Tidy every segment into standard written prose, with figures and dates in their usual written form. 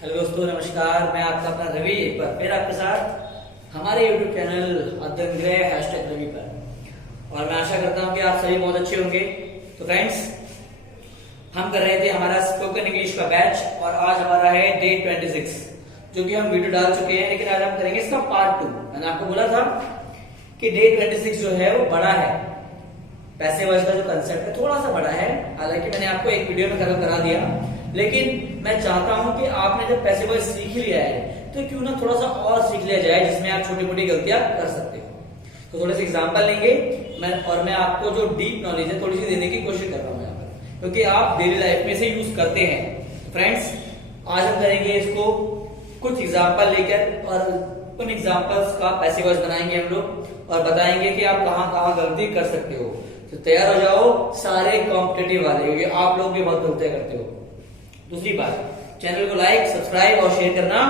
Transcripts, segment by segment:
Hello दोस्तों, नमस्कार। मैं आपका अपना रवि एक बार फिर आपके साथ हमारे YouTube चैनल #रवि पर। और मैं आशा करता हूं कि आप सभी बहुत अच्छे होंगे। तो फ्रेंड्स, हम कर रहे थे हमारा स्पोकन इंग्लिश का बैच और आज हमारा है डे 26, जो कि हम वीडियो डाल चुके हैं, लेकिन आज हम करेंगे इसका पार्ट 2। मैंने आपको बोला था कि डे 26 जो है वो बड़ा है, पैसे वर्ष का जो कंसेप्ट है थोड़ा सा बड़ा है। हालांकि मैंने आपको एक वीडियो में खत्म करा दिया, लेकिन मैं चाहता हूं कि आपने जब पैसे वर्ष सीख लिया है तो क्यों ना थोड़ा सा और सीख लिया जाए, जिसमें आप छोटी मोटी गलतियां कर सकते हो। तो थोड़े से एग्जांपल लेंगे मैं आपको जो डीप नॉलेज है थोड़ी सी देने की कोशिश कर रहा हूं यहाँ पर, क्योंकि आप डेली लाइफ में से यूज करते हैं। फ्रेंड्स, आज हम करेंगे इसको कुछ एग्जाम्पल लेकर और उन एग्जाम्पल्स का पैसे वर्ष बनाएंगे हम लोग और बताएंगे कि आप कहाँ कहाँ गलती कर सकते हो। तो तैयार हो जाओ सारे कॉम्पिटिटिव वाले, क्योंकि आप लोग भी बहुत गलतियां करते हो। दूसरी बात, चैनल को लाइक, सब्सक्राइब और शेयर करना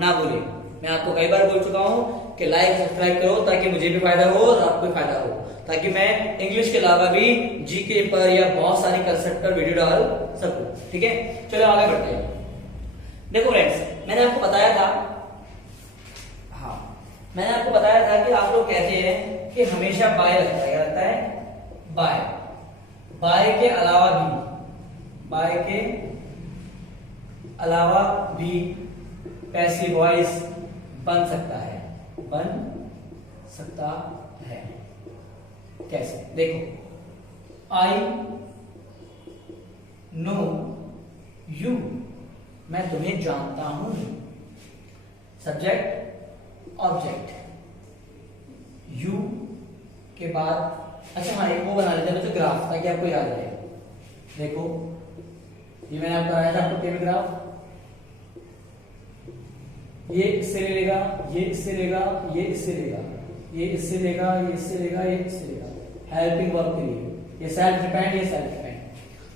ना भूलें। मैं आपको कई बार बोल चुका हूं कि लाइक सब्सक्राइब करो ताकि मुझे भी फायदा हो और आपको भी फायदा हो, ताकि मैं इंग्लिश के अलावा भी जीके पर या बहुत सारी कंसेप्ट पर वीडियो डाल सकूं। ठीक है, चलो आगे बढ़ते हैं। देखो फ्रेंड्स, मैंने आपको बताया था कि आप लोग कहते हैं कि हमेशा बाय लगता है। क्या लगता है? बाय के अलावा भी पैसिव वॉइस बन सकता है। कैसे? देखो, आई नो यू, मैं तुम्हें जानता हूं। सब्जेक्ट ऑब्जेक्ट, यू के बाद अच्छा हाँ, एक वो बना लेते हैं ग्राफ, ताकि आपको याद रहे। देखो, ये मैंने आपको बनाया था, आपको टेबल ग्राफ। ये इससे ले लेगा, ये इससे लेगा, ये इससे लेगा, ये इससे लेगा, ये इससे लेगा, ये इससे लेगा, हेल्पिंग वर्ब के लिए। ये सेल्फ डिपेंड, ये सेल्फ डिपेंड।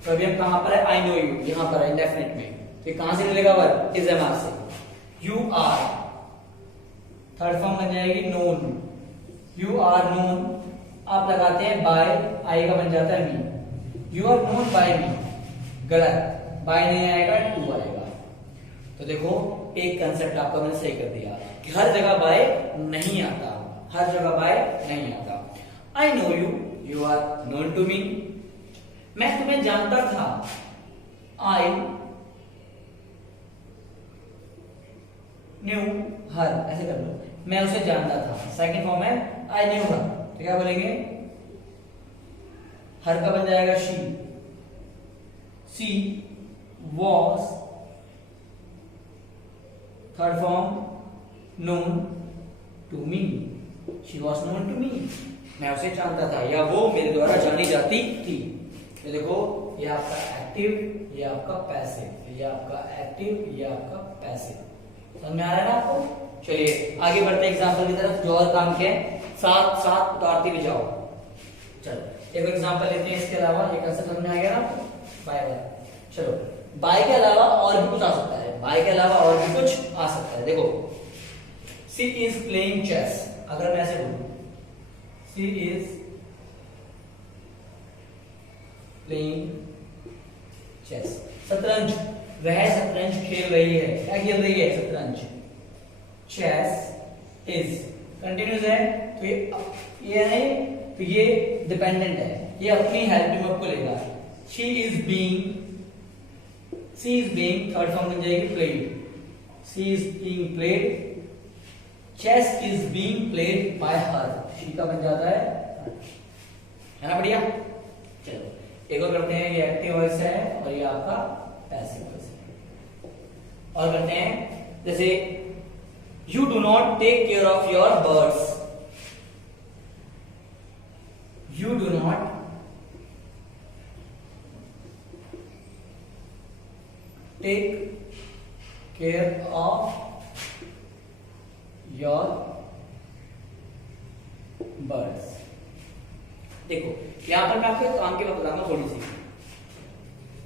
तो अभी हम कहां पर है? आई नो यू, यहां पर है इंडेफिनिट में। तो ये कहां से ले लेगा वर्ब? इज एम आर से। यू आर, थर्ड फॉर्म बन जाएगी नोन। यू आर नोन, आप लगाते हैं बाय, आई का बन जाता है मी। यू आर नोन बाय मी, गलत, बाय नहीं आएगा, टू आएगा। तो देखो, एक कंसेप्ट आपका मैंने सही कर दिया कि हर जगह बाय नहीं आता, हर जगह बाय नहीं आता। I know you, you are known to me. मैं तुम्हें जानता था, आई न्यू हर, ऐसे कर लो, मैं उसे जानता था। सेकंड फॉर्म है आई न्यू हर, तो क्या बोलेंगे? हर का बन जाएगा she was, third form known to me, she was known to me, मैं उसे जानता था या वो मेरे द्वारा जानी जाती थी। तो देखो, ये आपका एक्टिव, ये आपका पैसिव, ये आपका एक्टिव, ये आपका पैसिव। समझ में आ रहा है ना आपको? चलिए आगे बढ़ते हैं एग्जाम्पल की तरफ, जो और काम के हैं साथ साथ उतारते भी जाओ। चलो एक एग्जाम्पल लेते हैं, इसके अलावा एक कंसेप्ट समझ में आ गया ना, बाय। चलो, बाय के अलावा और भी कुछ आ सकता है, बाय के अलावा और भी कुछ आ सकता है। देखो, सी इज प्लेइंग चेस, अगर मैं ऐसे बोलूं सी इज प्लेइंग चेस, शतरंज, वह शतरंज खेल रही है। क्या खेल रही है? शतरंज। चेस इज कंटिन्यूस है, तो ये नहीं, तो ये डिपेंडेंट है, ये अपनी हेल्पिंग वर्ब को लेगा। She is being, third form बन जाएगी played, she is being played, chess is being played by her, she का बन जाता है ना? बढ़िया। चलो एक और करते हैं, ये एक्टिव वॉइस है और ये आपका पैसिव वॉइस है। और करते हैं, जैसे you do not take care of your birds, you do not take care of your birds। देखो, यहां पर मैं आपको एक काम की बात बताऊंगा थोड़ी सी।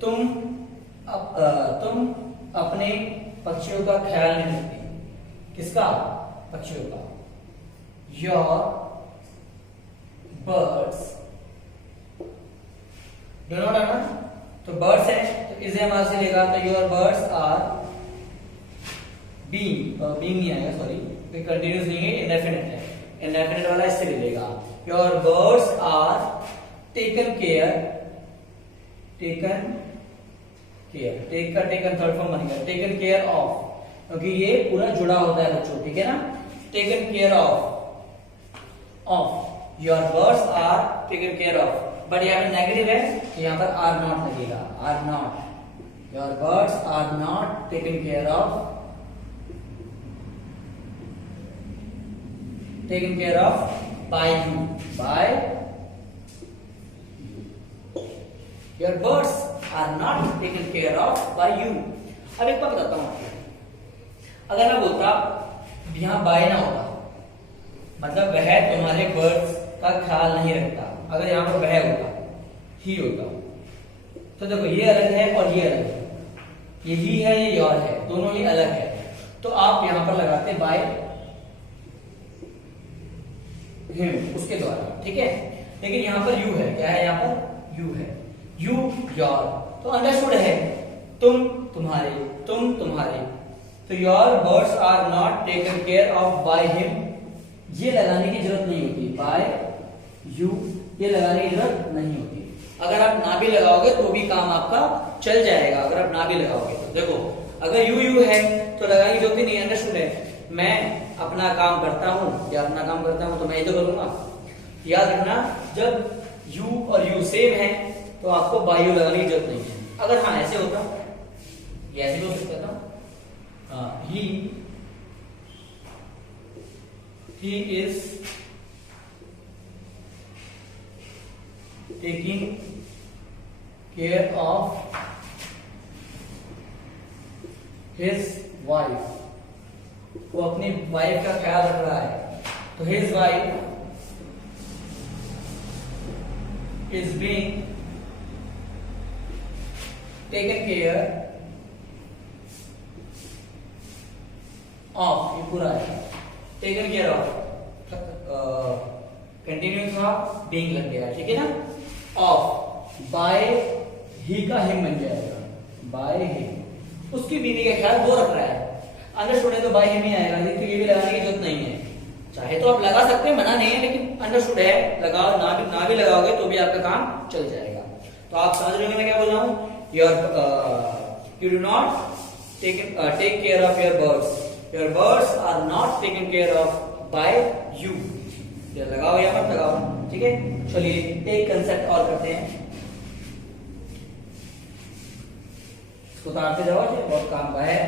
तुम अपने पक्षियों का ख्याल नहीं रखती। किसका? पक्षियों का। योर बर्ड्स डू नॉट, है ना? तो बर्ड्स है तो इज एम आर से लेगा, तो योर बर्ड्स आर बीइंग नहीं आएगा, सॉरी, कंटिन्यूस नहीं है, इंडेफिनिट है। इंडेफिनिट वाला इससे ले लेगा। Your birds are taken care, taken care, taken third form बनेगा, टेकन केयर ऑफ, क्योंकि ये पूरा जुड़ा होता है बच्चों, ठीक है ना। Taken care of, your birds are taken care of, but यहाँ पे नेगेटिव है तो यहाँ पर आर नॉट लगेगा, are not, your birds are not taken care of, taken care of by you, by your birds are not taken care of by you. अब एक बात बताता हूं आपको, अगर मैं बोलता यहां बाय ना होता, मतलब वह तुम्हारे बर्ड्स का ख्याल नहीं रखता, अगर यहां पर वह होता, ही होता, तो देखो ये अलग है और ये अलग है, ये ही है, ये योर है, दोनों ही अलग है, तो आप यहां पर लगाते बाय हिम, उसके द्वारा, ठीक है। लेकिन यहां पर यू है, क्या है, यहां पर यू है, यू योर, तो अंडरस्टूड है, तुम तुम्हारे, तुम तुम्हारे, तो your birds are not taken care of by him, ये लगाने की जरूरत नहीं होती, बाय यू ये लगाने की जरूरत नहीं होती। अगर आप ना भी लगाओगे तो भी काम आपका चल जाएगा, अगर आप ना भी लगाओगे तो। देखो अगर यू है तो लगाने की जरूरत नहीं, अंडरस्टूड है, मैं अपना काम करता हूं या अपना काम करता हूं तो मैं ये तो करूंगा। याद रखना, जब यू और यू सेम है तो आपको बाय यू लगाने की जरूरत नहीं है। अगर हाँ ऐसे होता, ये ऐसे भी हो सकता था, he is taking care of his wife, वो अपनी वाइफ का ख्याल रख रहा है, तो his wife is being taken care of, ये पूरा है, टेकन केयर ऑफ, कंटिन्यू था, बीइंग लग गया, ठीक है ना। ऑफ, बाय ही का हिम बन जाएगा, बाय हिम, उसकी बीवी का ख्याल वो रख रहा है, अंडरस्टूड है तो बाय हिम ही आएगा, तो ये भी लगाने की जरूरत नहीं है, चाहे तो आप लगा सकते हैं, मना नहीं है, लेकिन अंडरस्टूड है, लगाओ, ना भी लगाओगे तो भी आपका काम चल जाएगा। तो आप समझ रहे हो मैं क्या बोल रहा हूँ, you do not take care of your birds, your birds are not taken care of by you, ये लगाओ या मत लगाओ, ठीक है। चलिए एक कंसेप्ट और करते हैं, इसको उतारते जाओ, ये बहुत काम का है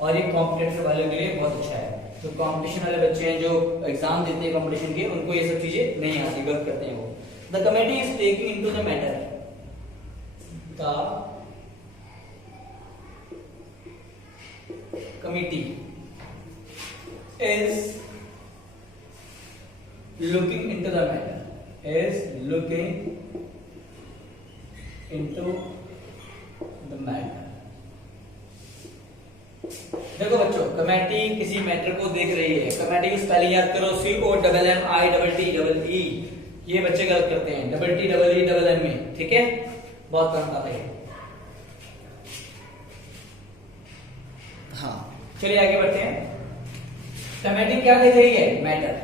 और ये कॉम्पिटिटिव वालों के लिए बहुत अच्छा है। जो कंपटीशन वाले बच्चे हैं, जो एग्जाम देते हैं कंपटीशन के, उनको ये सब चीजें नहीं आती, गलत करते हैं वो। The committee is taking into the matter, the committee is looking into the matter, is looking into the matter। देखो बच्चों, कमेटी किसी मैटर को देख रही है, कमेटी की स्पेलिंग याद करो, COMMITTE, ये बच्चे गलत करते हैं, TTEEMME, ठीक है, बहुत कम आता है। हाँ चलिए आगे बढ़ते हैं। कमेटी क्या देख रही है, matter,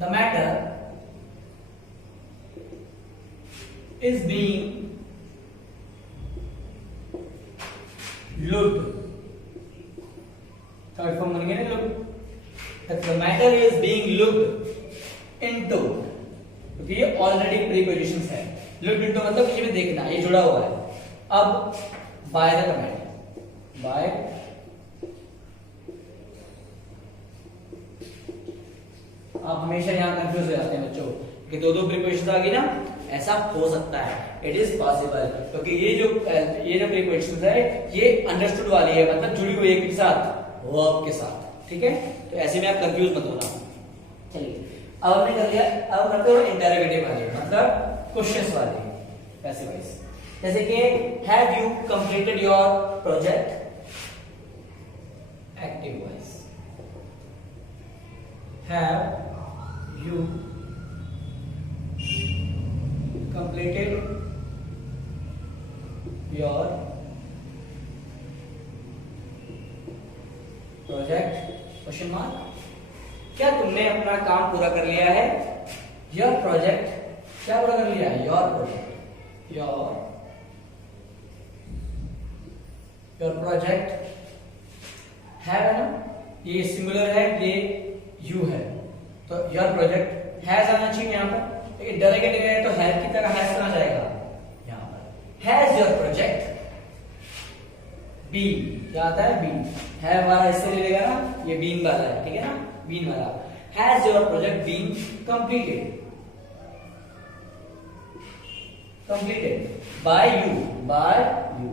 the matter is being looked, third form बन गया ना, looked, the matter is being looked into, क्योंकि ये ऑलरेडी प्रीपोजिशंस है, लुक्ड इनटू मतलब ये भी देखना, ये जुड़ा हुआ है। अब बाय द कमेटी, बाय, आप हमेशा यहाँ कंफ्यूज हो जाते हैं बच्चों कि दो प्रीपोजिशन आ गई ना, ऐसा हो सकता है, इट इज पॉसिबल, क्योंकि ये जो प्रीपोजिशन है ये अंडरस्टूड वाली है, मतलब जुड़ी हुई है, के साथ, वर्ब के साथ, ठीक है। तो ऐसे में आप कंफ्यूज मत होना। चलिए अब हमने कर लिया, अब करते हो इंटरोगेटिव वाले, मतलब क्वेश्चंस वाले, पैसिव वॉइस, जैसे कि have you completed your project, active voice, have you completed your project question mark, क्या तुमने अपना काम पूरा कर लिया है? योर प्रोजेक्ट क्या पूरा कर लिया है? योर प्रोजेक्ट, योर प्रोजेक्ट है ना, ये सिंगुलर है, ये यू है, तो योर प्रोजेक्ट हैज आना चाहिए यहाँ पर। इंटरोगेटिव है तो हैज की तरह हैज कहां जाएगा? यहाँ पर हैज योर प्रोजेक्ट बीन, क्या आता है? बीन है हमारा, इससे ले लेगा ना, ये बीन वाला है, ठीक है ना, बीन वाला। Has your project been completed, completed by you, by you.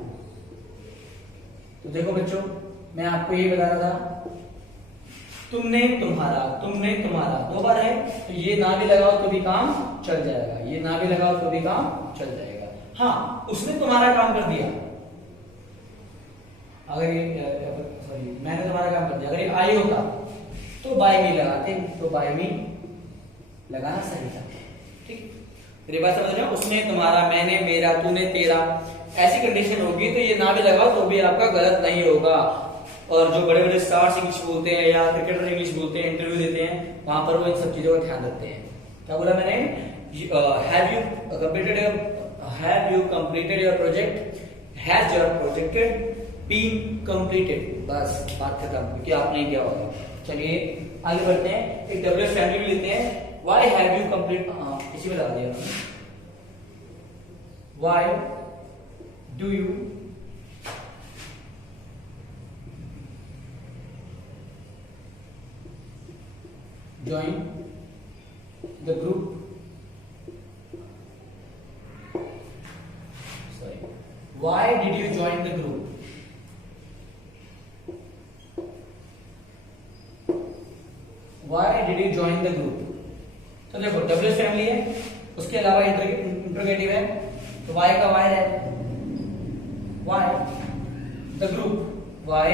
तो देखो बच्चों, मैं आपको ये बता रहा था, तुमने तुम्हारा, तुमने तुम्हारा दो बार है, तो ये ना भी लगाओ तो भी काम चल जाएगा, ये ना भी लगाओ तो भी काम चल जाएगा। हाँ, उसने तुम्हारा काम कर दिया, अगर ये सॉरी मैंने तुम्हारा काम कर दिया, अगर ये आई होता तो बाय मी लगाते, तो बाय मी लगाना सही था, ठीक। मेरी बात समझ रहे हो? उसने तुम्हारा, मैंने मेरा, तूने तेरा, ऐसी कंडीशन होगी तो ये ना भी लगाओ तो भी आपका गलत नहीं होगा। और जो बड़े बड़े स्टार्स इंग्लिश बोलते हैं या क्रिकेटर इंग्लिश बोलते हैं, इंटरव्यू देते हैं, वहां पर वो इन सब चीजों का ध्यान रखते हैं। क्या बोला मैंने? Have you completed your project, has your projected been completed, बस बात खत्म, क्योंकि आपने किया होगा। चलिए आगे बढ़ते हैं, एक डब्ल्यू फैमिली लेते हैं। व्हाई हैव यू कंप्लीट, इसी में लगा दिया, why do you join the group, sorry, why did you join the group? Why did you join the group? तो देखो डब्ल्यू फैमिली है, उसके अलावा इंट्रोगेटिव है, तो why का why है, why the group, why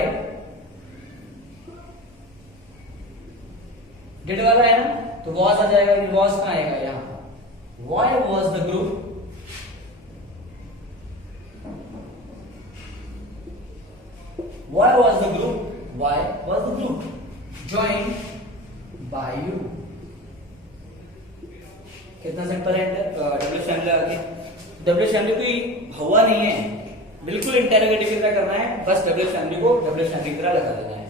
did वाला है ना, तो वॉज आ जाएगा, वॉज कहां आएगा? यहां why was the group, why was the group, why was the group join by you. कितना सिंपल है डब्ल्यू फैमिली आके। डब्ल्यू फैमिली कोई हवा नहीं है, बिल्कुल इंटरोगेटिव की तरह करना है, बस डब्ल्यू फैमिली को डब्ल्यू फैमिली की तरह लगा देना है।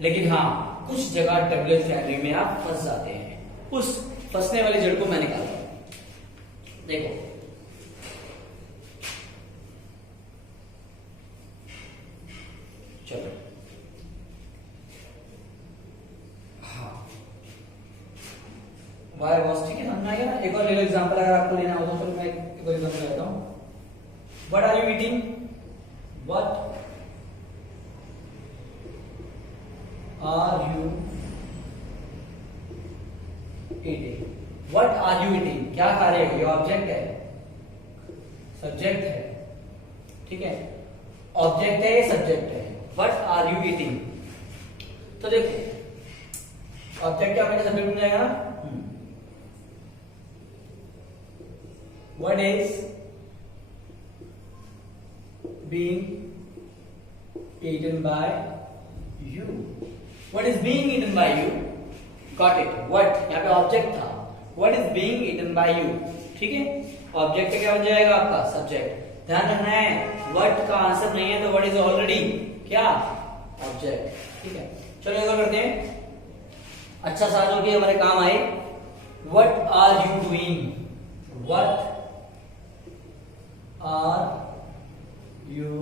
लेकिन हाँ, कुछ जगह डब्ल्यू फैमिली में आप फंस जाते हैं, उस फंसने वाली जड़ को मैं निकालता हूं। देखो चलो, हाँ वाई वॉज, ठीक है, समझ आ गया ना। एक और ले लो एग्जाम्पल, अगर आपको लेना हो तो मैं एक और एग्जाम्पल लेता हूं। What are you eating, what are you eating, what are you eating, क्या खा रहे हो? ये ऑब्जेक्ट है, सब्जेक्ट है, ठीक है, ऑब्जेक्ट है, ये सब्जेक्ट है। what are you eating, तो देखो ऑब्जेक्ट क्या हमारे सब्जेक्ट बन जाएगा ना, what is being eaten by you, what is being eaten by you, Got it. What यहाँ पे ऑब्जेक्ट था, what is being eaten by you, ठीक है। ऑब्जेक्ट क्या बन जाएगा आपका? सब्जेक्ट। ध्यान रखना है, what का आंसर नहीं है तो what is already क्या? ऑब्जेक्ट, ठीक है। चलो आगे बढ़ते हैं, अच्छा सा जो कि हमारे काम आए। what are you doing, what are you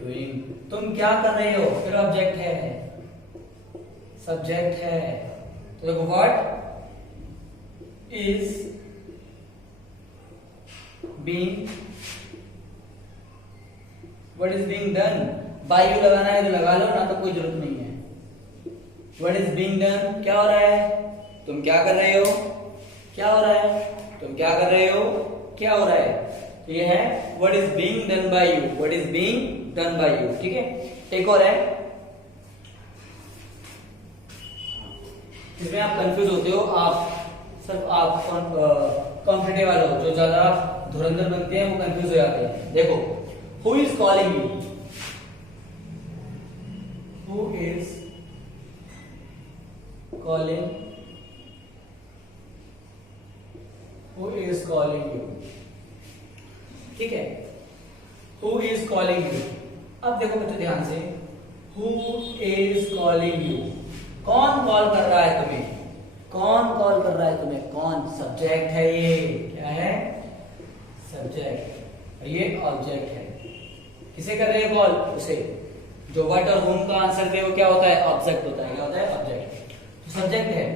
doing, तुम क्या कर रहे हो, फिर ऑब्जेक्ट है, सब्जेक्ट है, तो देखो what is being, what is being done, by you लगाना है तो लगा लो, ना तो कोई जरूरत नहीं है। व्हाट इज बीइंग डन, क्या हो रहा है, तुम क्या कर रहे हो, क्या हो रहा है, तुम क्या कर रहे हो, क्या हो रहा है, तो ये है what is being done by you, what is being done by you, ठीक है। एक और है, इसमें आप कंफ्यूज होते हो, आप सिर्फ आप कॉम्पिटेटिव वाले हो, जो ज्यादा धुरंधर बनते हैं वो कंफ्यूज हो जाते हैं। देखो, who is calling you, who who is calling you, ठीक है, who is calling you। अब देखो बच्चों ध्यान से, who is calling you, कौन कॉल कर रहा है तुम्हें, कौन कॉल कर रहा है तुम्हें, कौन, सब्जेक्ट है, ये क्या है, सब्जेक्ट, ये ऑब्जेक्ट है। किसे कर रहे हैं कॉल, उसे। जो व्हाट और whom का आंसर दे वो क्या होता है, ऑब्जेक्ट होता है, क्या होता है, ऑब्जेक्ट। तो सब्जेक्ट है,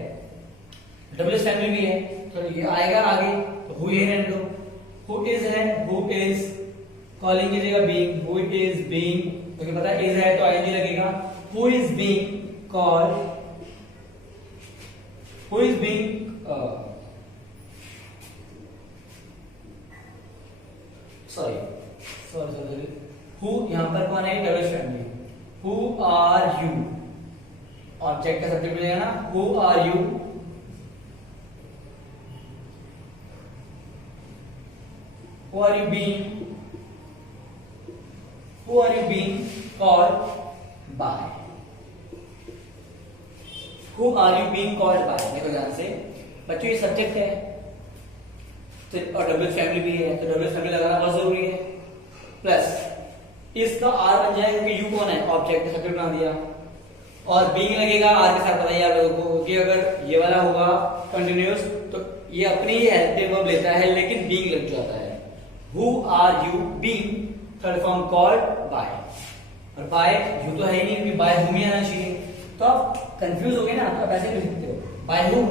डब्ल्यूएस फैमिली भी है, तो ये आएगा आगे, तो हु ये रहने दो, हु इज है, हु इज कॉलिंग की जगह बीइंग, हु इज बीइंग, क्योंकि पता है इज है तो आईएनजी लगेगा, who is being called, who is being sorry who, यहां पर कौन है, WS family, who are you, object का सब्जेक्ट मिलेगा ना, who are you, who are you being called by, who are you being called by। देखो ध्यान से बच्चों, ये सब्जेक्ट है और डब्ल्यूएस फैमिली भी है, तो डब्ल्यूएस फैमिली लगाना बहुत जरूरी है। प्लस इसका आर बन जाएगा क्योंकि यू कौन है, ऑब्जेक्ट का सब्जेक्ट बना दिया, और बीइंग लगेगा आर के साथ, बताइए आप लोगों को कि अगर ये वाला होगा कंटिन्यूअस तो ये अपनी ही हेल्पिंग वर्ब लेता है, लेकिन बीइंग लग जाता है। Who are you being, third form called by, और by यू तो है ही नहीं क्योंकि by whom ही आना चाहिए, तो आप कंफ्यूज हो गए ना, आप ऐसे लिख सकते हो by whom,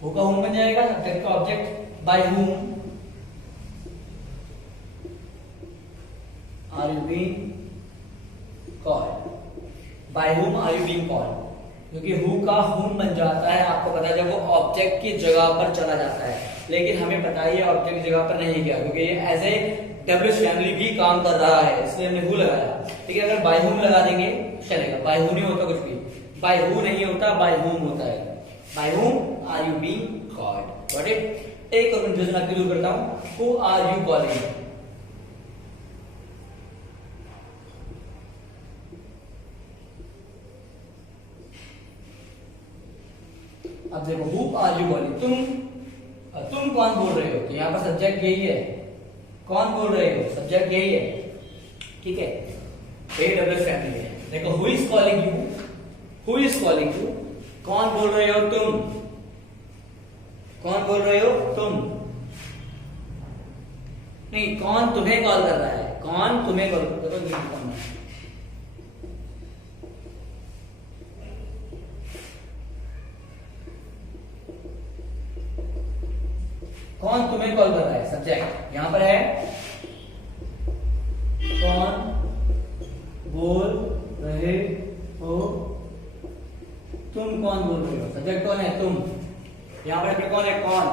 who का whom बन जाएगा, सब्जेक्ट का object, by whom are you being called, by whom are you being called, क्योंकि who का whom बन जाता है, आपको पता है जब वो ऑब्जेक्ट की जगह पर चला जाता है, लेकिन हमें पता है ये ऑब्जेक्ट की जगह पर नहीं गया क्योंकि ये एज ए डब्ल्यूएस फैमिली भी काम कर रहा है, इसलिए हमने who लगाया। ठीक है, अगर by whom लगा देंगे चलेगा, by who नहीं होता कुछ भी, by who नहीं होता, by whom होता है, by whom are you being called, got it। एक और कंफ्यूजन आपकी दूर करता हूं, who are you calling, अब देखो who are you calling, तुम कौन बोल रहे हो, तो यहाँ पर सब्जेक्ट यही है, कौन बोल रहे हो, सब्जेक्ट यही है, ठीक है, ये डब्ल्यूएस फैमिली है। देखो who is calling you, who is calling you, कौन बोल रहे हो तुम, कौन बोल रहे हो तुम, नहीं कौन तुम्हें कॉल कर रहा है, कौन तुम्हें कॉल कर रहा है, कौन तुम्हें कॉल कर रहा है, सब्जेक्ट यहां पर है, कौन बोल रहे हो तुम, कौन बोल रहे हो, सब्जेक्ट कौन है, तुम, यहां पर कौन है, कौन,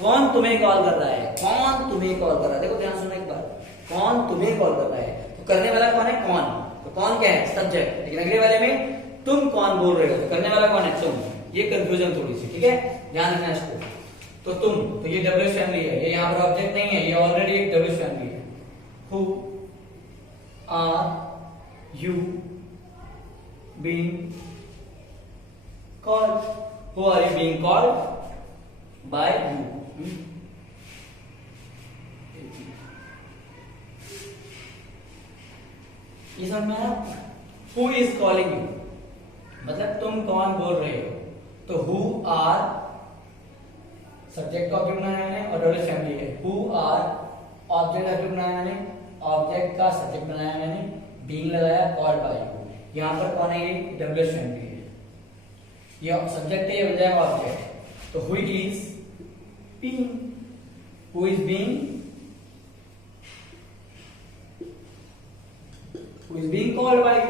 कौन तुम्हें कॉल कर रहा है, कौन तुम्हें कॉल कर रहा है। देखो ध्यान सुनो एक बार, कौन तुम्हें कॉल कर रहा है, तो करने वाला कौन है, कौन, तो कौन क्या है, सब्जेक्ट, लेकिन अगले वाले में तुम कौन बोल रहे हो, तो करने वाला कौन है, तुम। ये कंफ्यूजन थोड़ी सी, ठीक है, ध्यान रखना इसको। तो तुम, तो ये डब्ल्यूएस फैमिली है, ये यहाँ पर ऑब्जेक्ट नहीं है, ये ऑलरेडी एक डब्ल्यूएस फैमिली है। Who are you being called, who are you being called by you. ये समझ में आया? हु इज कॉलिंग यू मतलब तुम कौन बोल रहे हो, तो हु आर सब्जेक्ट का ऑब्जेक्ट बनाया मैंने और डब्ल्यूएस फैमिली है। हु आर ऑब्जेक्ट ऑब्जेक्ट बनाया मैंने, ऑब्जेक्ट का सब्जेक्ट बनाया मैंने, बीइंग लगाया, कॉल्ड बाय यू। यहां पर कौन है, ये डब्ल्यूएस फैमिली है, ये सब्जेक्ट है, ये बन जाएगा ऑब्जेक्ट। तो who is being, who is being, who is being called by you,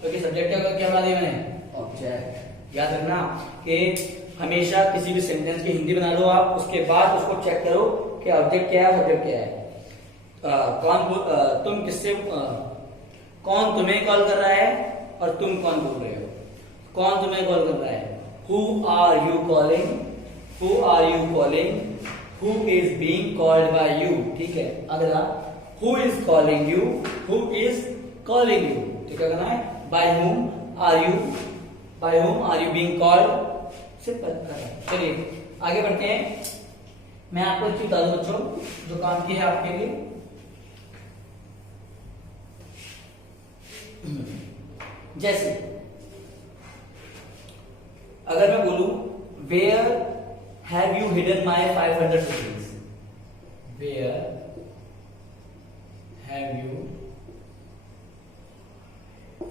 क्योंकि सब्जेक्ट क्या बना दिया मैंने, ऑब्जेक्ट। याद रखना कि हमेशा किसी भी सेंटेंस की हिंदी बना लो आप, उसके बाद उसको चेक करो कि ऑब्जेक्ट क्या है, सब्जेक्ट क्या है। तुम किससे, कौन तुम्हें कॉल कर रहा है और तुम कौन बोल रहे हो। कौन तुम्हें कॉल कर रहा है, who are you calling, who are you calling, who is being called by you. ठीक है, अगला who is calling you, who is calling you. तो क्या करना है, by whom are you being called, simple. चलिए आगे बढ़ते हैं। मैं आपको एक चीज बता दूं बच्चों जो काम की है आपके लिए। जैसे अगर मैं बोलूं where have you hidden my 500 rupees, where have you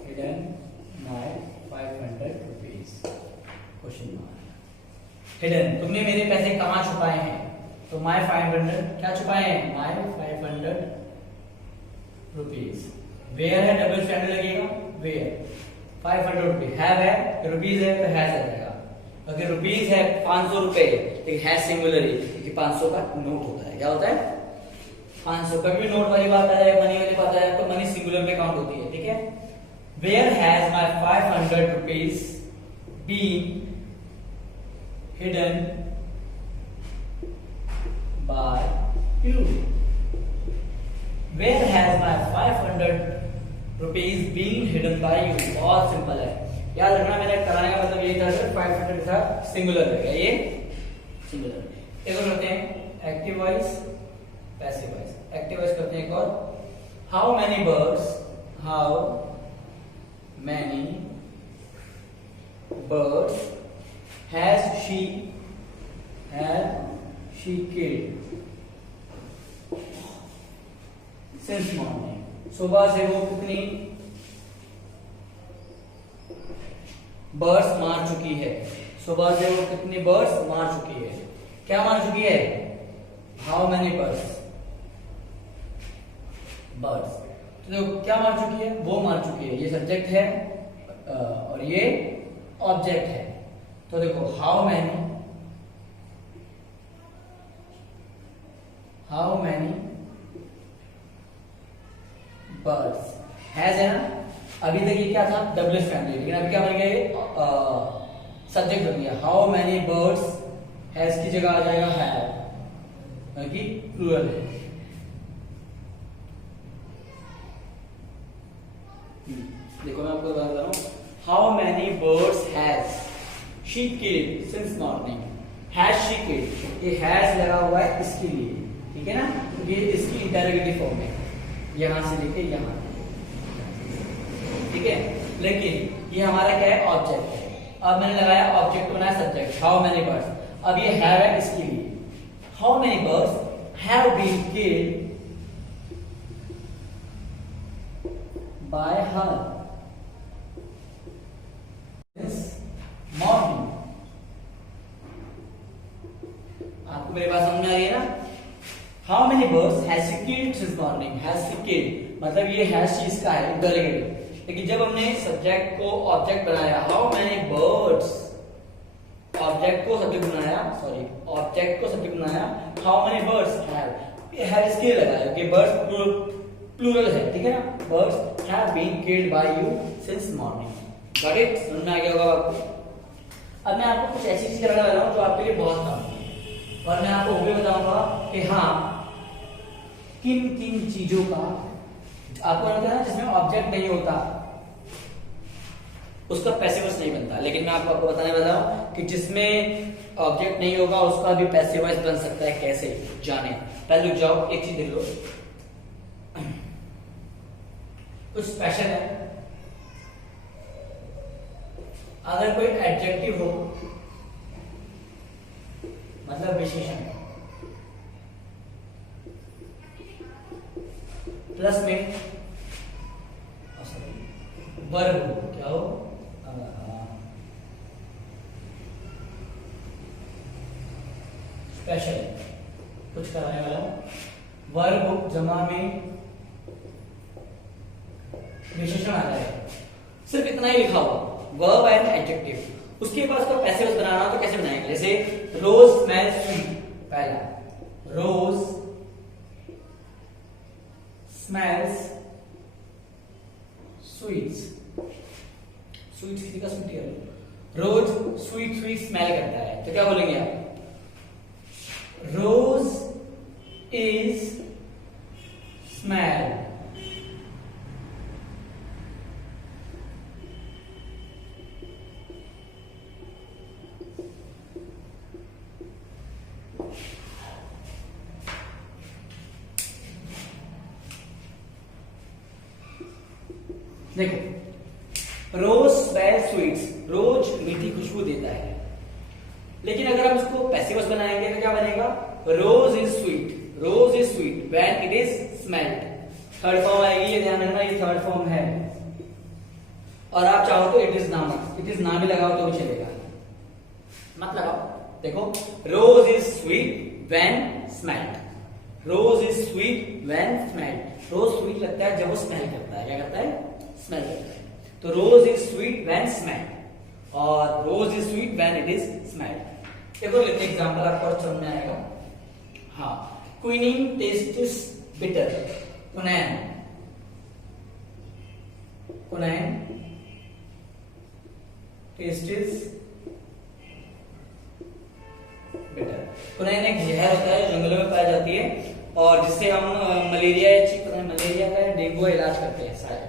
hidden my 500 rupees, question mark. Hidden, तुमने मेरे पैसे कहां छुपाए हैं, तो माई 500 क्या छुपाए हैं, माई 500 रुपीज। वेयर है, डबल स्टैंडर्ड लगेगा, वेयर 500 रुपीज, हैव है, रुपीज है तो हैज आ जाएगा। अगर रुपीज है 500 रुपए, लेकिन हैज सिंगुलर है क्योंकि 500 का नोट होता है, क्या होता है 500 का भी नोट वाली बात आ जाए, मनी वाली बात आ जाए तो मनी सिंगुलर में काउंट होती है, ठीक है। Where has my 500 rupees been hidden by you, where has my 500 rupees been hidden by you। बहुत सिंपल है, याद रखना मेरा कराने का मतलब यही था सर, 500 था सिंगुलर है, ये सिंगुलर। एक और करते हैं active voice passive voice. Active voice करते हैं एक और, how many birds has she killed since morning, सुबह से वो कितनी बर्ड्स मार चुकी है, सुबह से वो कितनी बर्ड्स मार चुकी है, क्या मार चुकी है, हाउ मेनी बर्ड्स, तो देखो क्या मार चुकी है, वो मार चुकी है, ये सब्जेक्ट है और ये ऑब्जेक्ट है। तो देखो हाउ मैनी बर्ड्स, हैज है ना, अभी तक ये क्या था डबल फैमिली, लेकिन अभी क्या बन गया ये सब्जेक्ट बन गया। हाउ मैनी बर्ड्स, हैज की जगह आ जाएगा हैव, क्योंकि प्लूरल है। देखो मैं आपको बता रहा हूं, how many birds has she killed since morning, has she killed, ये हैज लगा हुआ है इसके लिए, ठीक है ना, ये इसकी इंटरोगेटिव फॉर्म है, यहां से लेके यहां, ठीक है। लेकिन ये हमारा क्या है, ऑब्जेक्ट है। अब मैंने लगाया ऑब्जेक्ट बनाया सब्जेक्ट, हाउ मेनी बर्ड्स, अब ये हैव है इसके लिए, how many birds have been killed by her this morning. आपको मेरी बात समझ में आ रही है ना, how many birds has she killed since morning, has she killed मतलब ये हैज शी इसका है इंटरोगेटिव, लेकिन जब हमने सब्जेक्ट को ऑब्जेक्ट बनाया, हाउ मेनी बर्ड्स, ऑब्जेक्ट को सब्जेक्ट बनाया, हाउ मेनी बर्ड्स हैव इसके लगाया कि बर्ड्स प्लूरल है, ठीक है ना, birds have been killed by you since morning. Got it, समझ में आ गया होगा आपको। अब मैं आपको कुछ ऐसी चीज कराने वाला हूं जो आपके लिए बहुत काम है, और मैं आपको वो भी बताऊंगा कि हाँ किन किन चीजों का आपको लगता है ना जिसमें ऑब्जेक्ट नहीं होता उसका पैसिव वॉइस नहीं बनता, लेकिन मैं आपको बताने वाला हूं कि जिसमें ऑब्जेक्ट नहीं होगा उसका भी पैसिव वॉइस बन सकता है। कैसे जाने, पहले रुक जाओ, एक चीज देख लो, कुछ स्पेशल है। अगर कोई एडजेक्टिव हो मतलब विशेषण प्लस में वर्ब हो, क्या हो, स्पेशल कुछ कराने वाला वर्ब हो, जमा में विशेषण आ जाए, सिर्फ इतना ही लिखा हुआ वर्ब एंड एडजेक्टिव। उसके बाद उसका पैसिव वॉइस बनाना तो कैसे बनाएंगे, जैसे रोज स्मेल्स स्वीट, पहला रोज स्मेल्स स्वीट्स, स्वीट किसी का स्वीट है, रोज स्वीट स्वीट स्मेल करता है, तो क्या बोलेंगे आप, रोज इज स्मेल देखो, रोज स्मेल स्वीट्स, रोज मीठी खुशबू देता है। लेकिन अगर हम इसको पैसिव वॉइस बनाएंगे तो क्या बनेगा? Rose is sweet, rose is sweet when it is smelled. Third form आएगी, ये ध्यान रखना, ये थर्ड फॉर्म है। और आप चाहो तो इट इज ना, इट इज ना भी लगाओ तो भी चलेगा, मत लगाओ। देखो, rose is sweet when smelled, rose is sweet when smelled. Rose sweet लगता है जब वो स्मेल करता है। क्या करता है? स्मेल करता है। तो rose is sweet when smelled, और rose is sweet when it is smelled. एक और एग्जांपल आपको और समझ में आएगा। हाँ, quinine tastes bitter, quinine, quinine tastes bitter. Quinine एक जहर होता है, जंगलों में पाई जाती है, और जिससे हम मलेरिया या मलेरिया का डेंगू का इलाज करते हैं शायद।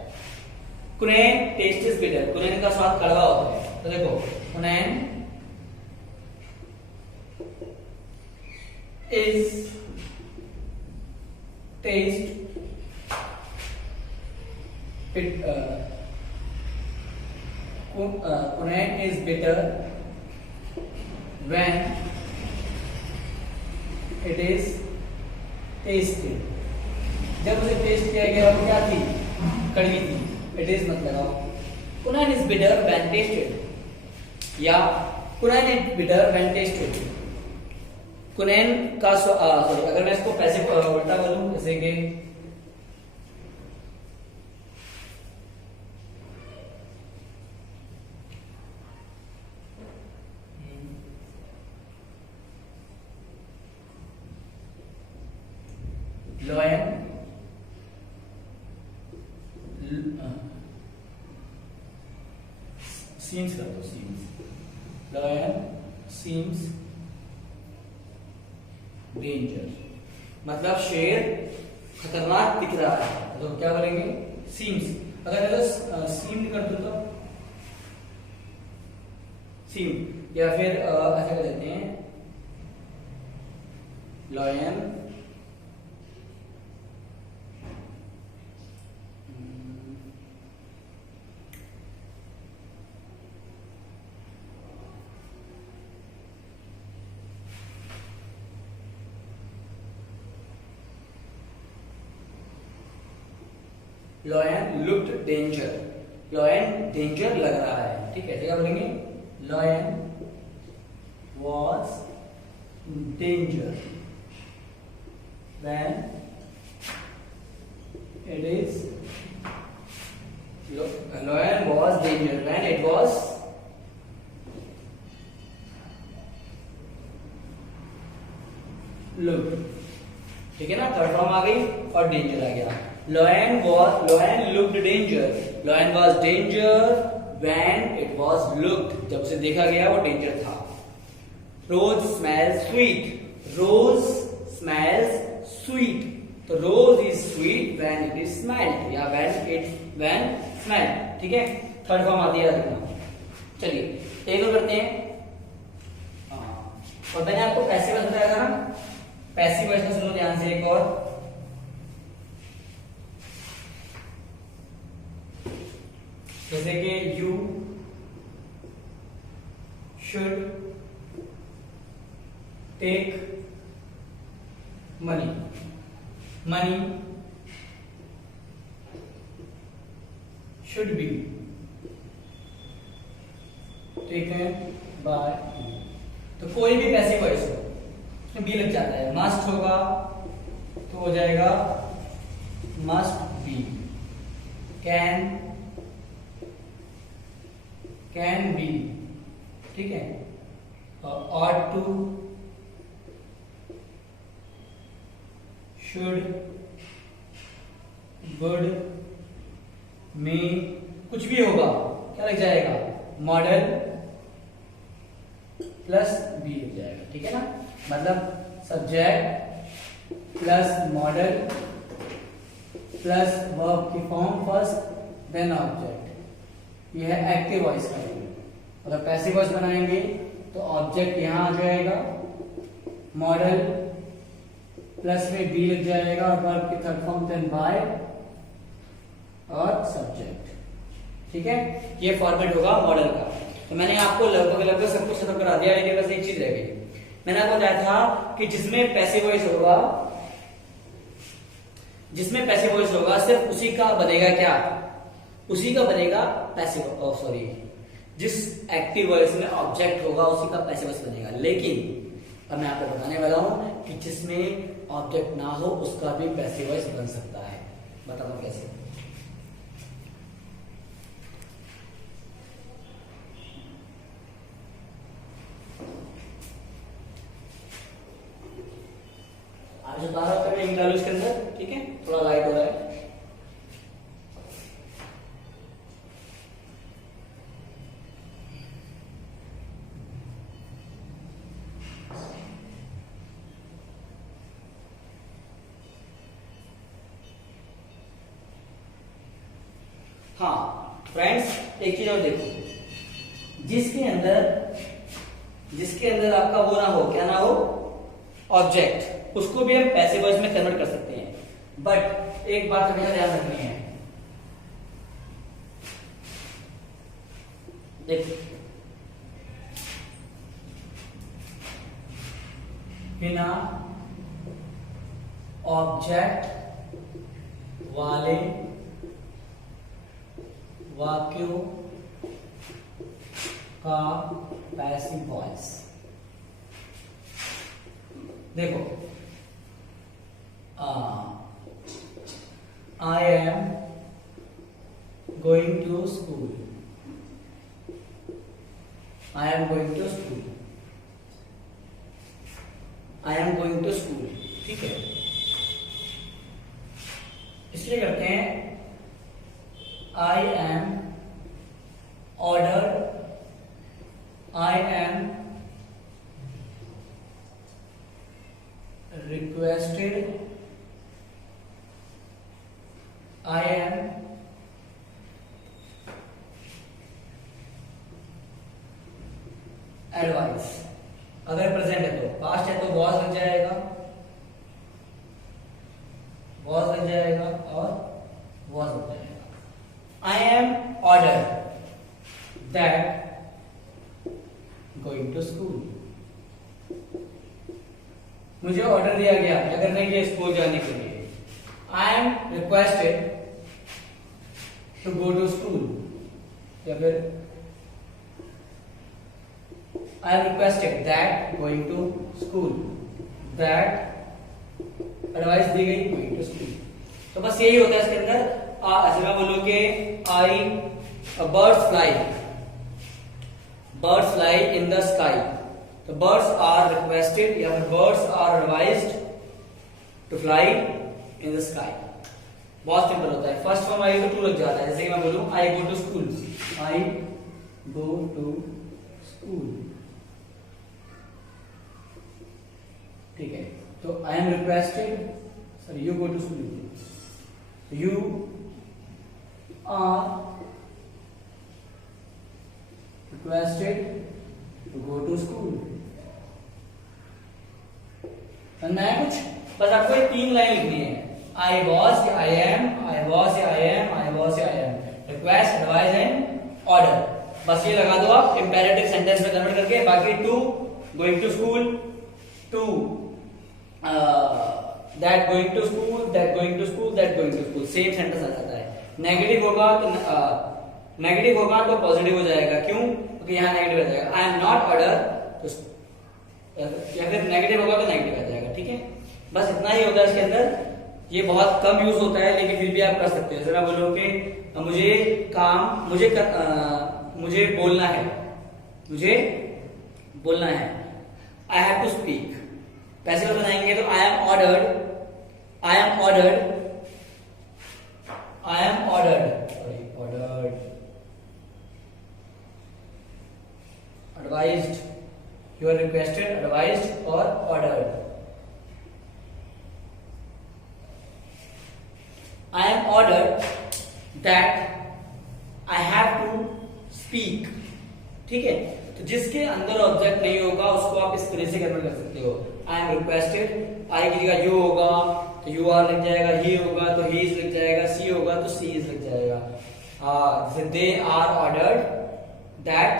क्विनाइन टेस्ट्स बिटर, क्विनाइन का स्वाद कड़वा होता है। तो देखो, quinine is taste it quinine is bitter when it is tasted। जब उसे टेस्ट किया गया वो क्या थी? कड़वी थी। इट इज मत लगाओ। quinine is bitter when tasted, या quinine is bitter when tasted। Quinine का सॉरी, अगर मैं इसको पैसे उल्टा बोलूं, जैसे कि लॉयन सीम्स कर दो, सीम्स, लॉयन सीम्स डेंजर, मतलब शेर खतरनाक दिख रहा है, तो क्या बोलेंगे? सीम्स। अगर मैं सीम्ड कर दूं तो सीम, या फिर ऐसा कर देते हैं, lion lion looked danger, lion danger लग रहा है। ठीक है, क्या बोलेंगे? Lion was danger when it is, lion was danger when it was looked. ठीक है ना, थर्ड फॉर्म आ गई और डेंजर आ गया। Lion looked danger. Lion was danger when it was looked. जब से देखा गया वो डेंजर था। Rose smells sweet. Rose smells sweet. तो rose is sweet when it is smelled, या when smelled. ठीक है, थर्ड फॉर्म आती है देखना। चलिए एक और करते हैं। और मैंने आपको पैसिव वॉइस बताया था ना, पैसिव वॉइस में सुनो ध्यान से। एक और, जैसे कि you should take money, money should be taken by. तो कोई भी पैसिव वॉइस हो, बी लग जाता है। मस्ट होगा तो हो जाएगा मस्ट बी। कैन बी, ठीक है। ought to, should, would, may, कुछ भी होगा क्या लग जाएगा? मॉडल प्लस बी लग जाएगा। ठीक है ना, मतलब subject plus model plus verb की फॉर्म फर्स्ट देन ऑब्जेक्ट। यह है एक्टिव वॉइस का। अगर पैसिव वॉइस बनाएंगे तो ऑब्जेक्ट यहां आ जाएगा, मॉडल प्लस में बी लग जाएगा, और वर्ब की थर्ड फॉर्म देन बाय और सब्जेक्ट। ठीक है, ये फॉर्मेट होगा मॉडल का। तो मैंने आपको लगभग सब कुछ खत्म करा दिया, लेकिन बस एक चीज रह गई। मैंने आपको बताया था कि जिसमें पैसिव वॉइस होगा सिर्फ उसी का बनेगा क्या, उसी का बनेगा पैसिव, सॉरी, जिस एक्टिव वॉइस में ऑब्जेक्ट होगा उसी का पैसिव वॉइस बनेगा। लेकिन अब मैं आपको बताने वाला हूं कि जिसमें ऑब्जेक्ट ना हो उसका भी पैसिव वॉइस बन सकता है। बताता हूं कैसे। आज 12 का मैं डालू इसके अंदर, ठीक है, थोड़ा लाइट हो रहा है। हाँ फ्रेंड्स, एक चीज और देखो, जिसके अंदर आपका वो ना हो, क्या ना हो, ऑब्जेक्ट, उसको भी हम पैसिव वॉइस में कन्वर्ट कर सकते हैं। बट एक बात हमेशा ध्यान रखनी है, देखो, बिना ऑब्जेक्ट वाले वाक्यों का पैसिव वॉइस। देखो, I am going to school, I am going to school, I am going to school, ठीक है। इसलिए करते हैं I am ordered, I am requested, I am advised। अगर प्रेजेंट है तो, पास्ट है तो was लग जाएगा, was लग जाएगा और was लग जाएगा। I am ordered that going to school। मुझे ऑर्डर दिया गया क्या करने के लिए, स्कूल जाने के लिए। I am requested to go to school, या फिर I am requested that going to school, that advice दी गई going to school। तो बस यही होता है इसके अंदर। ऐसे मैं बोलूं कि I birds fly in the sky, तो बर्ड्स आर रिक्वेस्टेड या फिर birds are advised to fly in the sky. बहुत सिंपल होता है। फर्स्ट फॉर्म आई तो टू लग जाता है। जैसे कि मैं बोलूं I go to school, I go to school, ठीक है। तो I am requested, sorry, you go to school, you are requested to go to school। करना है कुछ, बस आपको ये 3 लाइन लिखनी है। I was या I am, I was या I am, I was या I am, request, advise and order। बस ये लगा दो आप imperative sentence में कन्वर्ट करके। बाकी to going to school, to that going to school, that going to school, that going to school, same sentence आ जाता है। नेगेटिव होगा तो पॉजिटिव हो जाएगा। क्यों? क्योंकि यहाँ नेगेटिव आ जाएगा। आई एम नॉट ऑर्डर, या फिर नेगेटिव होगा तो नेगेटिव आ जाएगा, ठीक है। बस इतना ही होता है इसके अंदर। ये बहुत कम यूज होता है, लेकिन फिर भी आप कर सकते हो। जरा बोलो कि मुझे बोलना है, आई हैव टू स्पीक। पैसे बनाएंगे तो I M ordered, advised, you are requested, advised or ordered। I am ordered that I have to speak, ठीक है। तो जिसके अंदर ऑब्जेक्ट नहीं होगा उसको आप इस तरह से कन्वर्ट कर सकते हो। आई एम रिक्वेस्टेड, आई की जगह यू होगा तो यू आर लग जाएगा, ही होगा तो ही लग जाएगा, सी होगा तो सी लग जाएगा। They are ordered that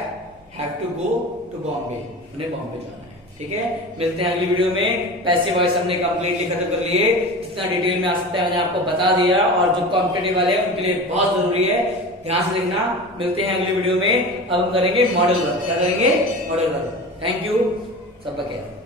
have to go to Bombay, उन्हें बॉम्बे जाना है। ठीक है, मिलते हैं अगली वीडियो में। पैसिव वॉइस हमने कंप्लीटली खत्म कर लिए, जितना डिटेल में आ सकता है मैंने आपको बता दिया, और जो कॉम्पिटेटिव वाले हैं उनके लिए बहुत जरूरी है, ध्यान से देखना। मिलते हैं अगली वीडियो में। अब हम करेंगे मॉडल वर्क। क्या करेंगे? Model work. थैंक यू, सबका केयर।